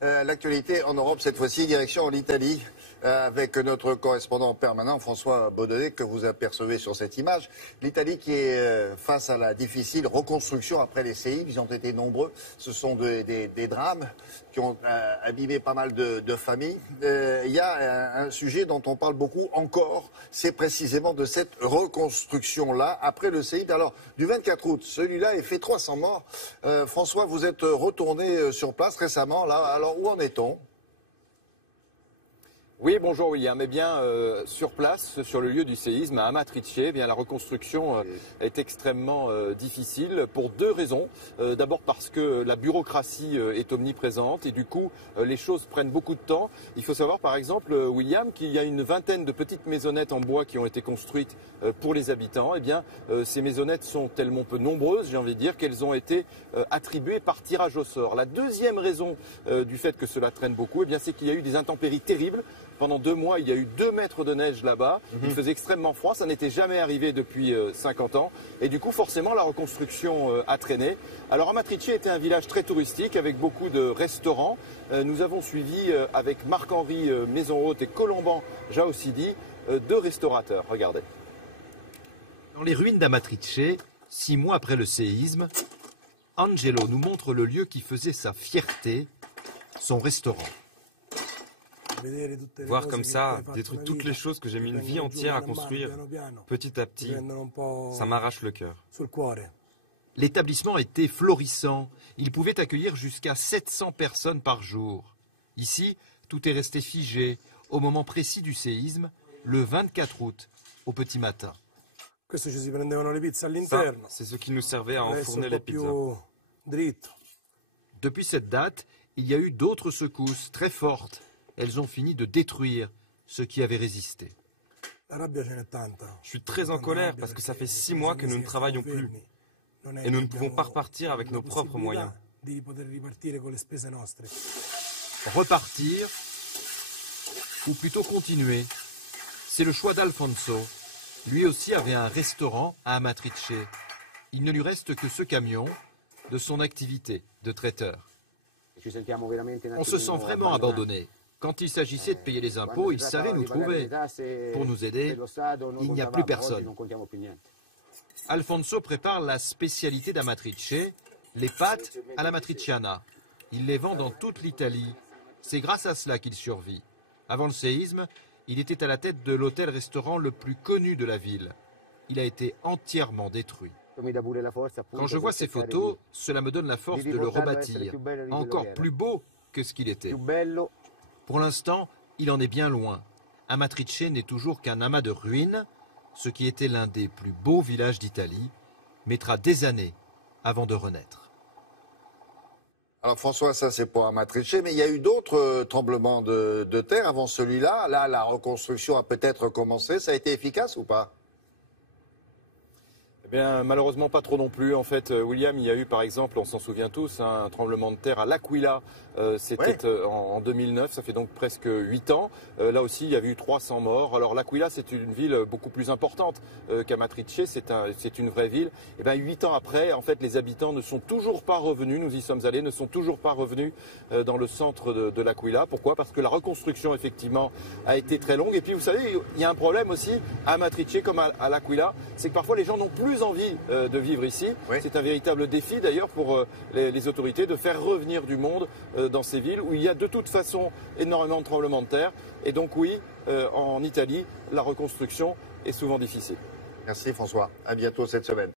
L'actualité en Europe, cette fois-ci, direction l'Italie, avec notre correspondant permanent François Baudonnet, que vous apercevez sur cette image. L'Italie qui est face à la difficile reconstruction après les séismes. Ils ont été nombreux. Ce sont des drames qui ont abîmé pas mal de familles. Il y a un sujet dont on parle beaucoup encore, c'est précisément de cette reconstruction-là après le séisme. Alors, du 24 août, celui-là est fait 300 morts. François, vous êtes retourné sur place récemment. Là, alors, où en est-on ? Oui, bonjour William. Eh bien, sur place, sur le lieu du séisme, à Amatrice, eh bien, la reconstruction est extrêmement difficile pour deux raisons. D'abord parce que la bureaucratie est omniprésente et du coup, les choses prennent beaucoup de temps. Il faut savoir par exemple, William, qu'il y a une vingtaine de petites maisonnettes en bois qui ont été construites pour les habitants. Eh bien, ces maisonnettes sont tellement peu nombreuses, j'ai envie de dire, qu'elles ont été attribuées par tirage au sort. La deuxième raison du fait que cela traîne beaucoup, eh bien, c'est qu'il y a eu des intempéries terribles. Pendant 2 mois, il y a eu 2 mètres de neige là-bas. Il faisait extrêmement froid. Ça n'était jamais arrivé depuis 50 ans. Et du coup, forcément, la reconstruction a traîné. Alors, Amatrice était un village très touristique avec beaucoup de restaurants. Nous avons suivi avec Marc-Henri Maison-Haute et Colomban Jaossidi 2 restaurateurs. Regardez. Dans les ruines d'Amatrice, 6 mois après le séisme, Angelo nous montre le lieu qui faisait sa fierté, son restaurant. Voir comme ça, détruire toutes les choses que j'ai mis une vie entière à construire, petit à petit, ça m'arrache le cœur. L'établissement était florissant. Il pouvait accueillir jusqu'à 700 personnes par jour. Ici, tout est resté figé au moment précis du séisme, le 24 août, au petit matin. Ça, c'est ce qui nous servait à enfourner les pizzas. Depuis cette date, il y a eu d'autres secousses très fortes. Elles ont fini de détruire ce qui avait résisté. Je suis très en colère parce que ça fait 6 mois que nous ne travaillons plus. Et nous ne pouvons pas repartir avec nos propres moyens. Repartir, ou plutôt continuer, c'est le choix d'Alfonso. Lui aussi avait un restaurant à Amatrice. Il ne lui reste que ce camion de son activité de traiteur. On se sent vraiment abandonné. Quand il s'agissait de payer les impôts, il savait nous trouver. Pour nous aider, il n'y a plus personne. Alfonso prépare la spécialité d'Amatrice, les pâtes à la matriciana. Il les vend dans toute l'Italie. C'est grâce à cela qu'il survit. Avant le séisme, il était à la tête de l'hôtel-restaurant le plus connu de la ville. Il a été entièrement détruit. Quand je vois ces photos, cela me donne la force de le rebâtir, encore plus beau que ce qu'il était. Pour l'instant, il en est bien loin. Amatrice n'est toujours qu'un amas de ruines. Ce qui était l'un des plus beaux villages d'Italie mettra des années avant de renaître. Alors François, ça c'est pour Amatrice, mais il y a eu d'autres tremblements de terre avant celui-là. Là, la reconstruction a peut-être commencé. Ça a été efficace ou pas ? Eh bien, malheureusement pas trop non plus. En fait, William, il y a eu par exemple, on s'en souvient tous, un tremblement de terre à L'Aquila. C'était en 2009, ça fait donc presque 8 ans. Là aussi, il y avait eu 300 morts. Alors L'Aquila, c'est une ville beaucoup plus importante qu'Amatrice, c'est une vraie ville. Et bien 8 ans après, en fait, les habitants ne sont toujours pas revenus, nous y sommes allés, ne sont toujours pas revenus dans le centre de L'Aquila. Pourquoi ? Parce que la reconstruction, effectivement, a été très longue. Et puis, vous savez, il y a un problème aussi à Amatrice comme à L'Aquila, c'est que parfois les gens n'ont plus envie de vivre ici. Oui. C'est un véritable défi d'ailleurs pour les autorités de faire revenir du monde dans ces villes où il y a de toute façon énormément de tremblements de terre. Et donc oui, en Italie, la reconstruction est souvent difficile. Merci François. À bientôt cette semaine.